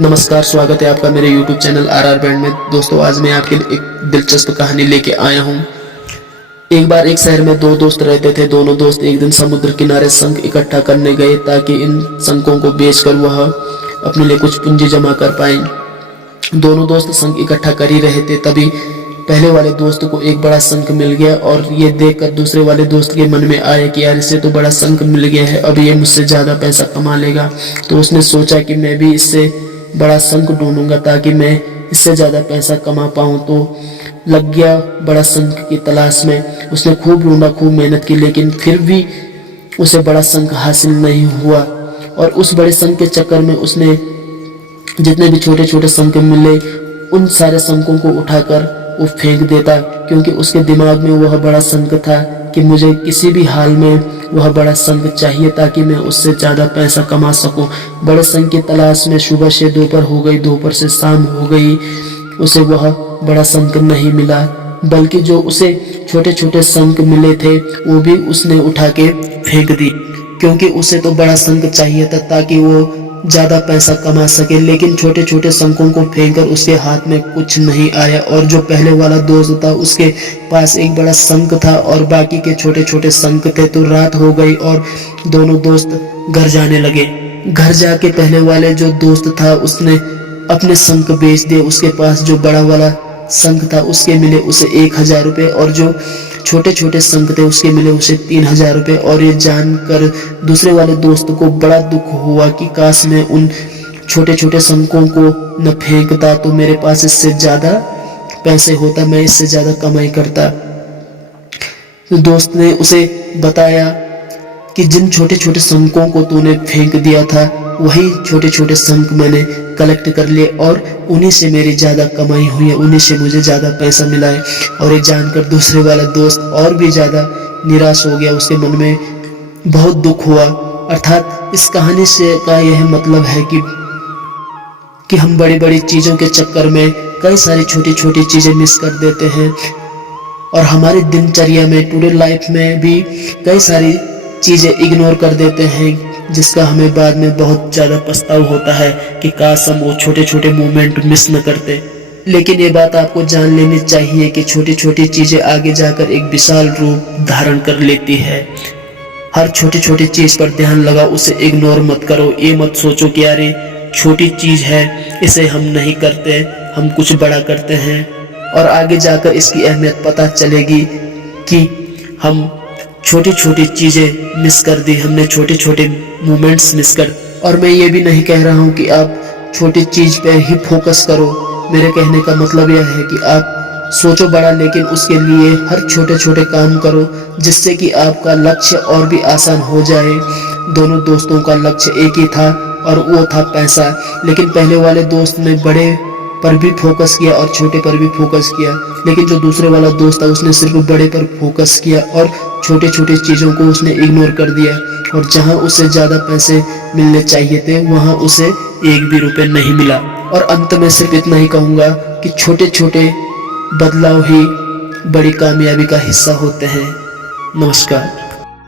नमस्कार, स्वागत है आपका मेरे YouTube चैनल RR बैंड में। दोस्तों, आज मैं आपके लिए एक दिलचस्प कहानी लेके आया हूँ। एक बार एक शहर में दो दोस्त रहते थे। दोनों दोस्त एक दिन समुद्र किनारे शंख इकट्ठा करने गए ताकि इन शंखों को बेचकर वह अपने लिए कुछ पूंजी जमा कर पाएं। दोनों दोस्त शंख इकट्ठा कर ही रहे थे, तभी पहले वाले दोस्त को एक बड़ा शंख मिल गया और ये देखकर दूसरे वाले दोस्त के मन में आया कि यार, इसे तो बड़ा शंख मिल गया है, अब ये मुझसे ज़्यादा पैसा कमा लेगा। तो उसने सोचा कि मैं भी इससे बड़ा शंख ढूंढूंगा ताकि मैं इससे ज़्यादा पैसा कमा पाऊँ। तो लग गया बड़ा शंख की तलाश में। उसने खूब ढूंढा, खूब मेहनत की, लेकिन फिर भी उसे बड़ा शंख हासिल नहीं हुआ। और उस बड़े शंख के चक्कर में उसने जितने भी छोटे छोटे शंख मिले, उन सारे शंखों को उठाकर वो फेंक देता, क्योंकि उसके दिमाग में वह बड़ा शंख था कि मुझे किसी भी हाल में वह बड़ा शंख चाहिए ताकि मैं उससे ज़्यादा पैसा कमा सकूं। बड़े शंख की तलाश में सुबह से दोपहर हो गई, दोपहर से शाम हो गई, उसे वह बड़ा शंख नहीं मिला, बल्कि जो उसे छोटे छोटे शंख मिले थे वो भी उसने उठा के फेंक दी, क्योंकि उसे तो बड़ा शंख चाहिए था ताकि वो ज़्यादा पैसा कमा सके। लेकिन छोटे छोटे शंखों को फेंककर उसके हाथ में कुछ नहीं आया। और जो पहले वाला दोस्त था उसके पास एक बड़ा शंख था और बाकी के छोटे छोटे शंख थे। तो रात हो गई और दोनों दोस्त घर जाने लगे। घर जाके पहले वाले जो दोस्त था उसने अपने शंख बेच दिए। उसके पास जो बड़ा वाला शंख था उसके मिले उसे 1000 रुपये और जो छोटे छोटे शंख थे उसके मिले उसे 3000 रुपये। और ये जानकर दूसरे वाले दोस्त को बड़ा दुख हुआ कि काश मैं उन छोटे छोटे शंखों को न फेंकता तो मेरे पास इससे ज़्यादा पैसे होता, मैं इससे ज़्यादा कमाई करता। तो दोस्त ने उसे बताया कि जिन छोटे छोटे शंखों को तूने फेंक दिया था वही छोटे छोटे शंख मैंने कलेक्ट कर लिए और उन्हीं से मेरी ज़्यादा कमाई हुई है, उन्हीं से मुझे ज़्यादा पैसा मिला है। और ये जानकर दूसरे वाला दोस्त और भी ज़्यादा निराश हो गया, उसके मन में बहुत दुख हुआ। अर्थात इस कहानी से का यह मतलब है कि हम बड़ी बड़ी चीज़ों के चक्कर में कई सारी छोटी छोटी चीज़ें मिस कर देते हैं और हमारी दिनचर्या में, टुडे लाइफ में भी कई सारी चीज़ें इग्नोर कर देते हैं, जिसका हमें बाद में बहुत ज़्यादा पछतावा होता है कि काश हम वो छोटे छोटे मोमेंट मिस न करते। लेकिन ये बात आपको जान लेनी चाहिए कि छोटी छोटी चीज़ें आगे जाकर एक विशाल रूप धारण कर लेती है। हर छोटी छोटी चीज़ पर ध्यान लगाओ, उसे इग्नोर मत करो। ये मत सोचो कि यार छोटी चीज़ है, इसे हम नहीं करते, हम कुछ बड़ा करते हैं और आगे जाकर इसकी अहमियत पता चलेगी कि हम छोटी छोटी चीज़ें मिस कर दी, हमने छोटे छोटे मोमेंट्स मिस कर। और मैं ये भी नहीं कह रहा हूँ कि आप छोटी चीज़ पे ही फोकस करो। मेरे कहने का मतलब यह है कि आप सोचो बड़ा, लेकिन उसके लिए हर छोटे छोटे काम करो जिससे कि आपका लक्ष्य और भी आसान हो जाए। दोनों दोस्तों का लक्ष्य एक ही था और वो था पैसा, लेकिन पहले वाले दोस्त ने बड़े पर भी फोकस किया और छोटे पर भी फोकस किया, लेकिन जो दूसरे वाला दोस्त था उसने सिर्फ बड़े पर फोकस किया और छोटे छोटे चीज़ों को उसने इग्नोर कर दिया। और जहां उसे ज़्यादा पैसे मिलने चाहिए थे वहां उसे एक भी रुपये नहीं मिला। और अंत में सिर्फ इतना ही कहूँगा कि छोटे छोटे बदलाव ही बड़ी कामयाबी का हिस्सा होते हैं। नमस्कार।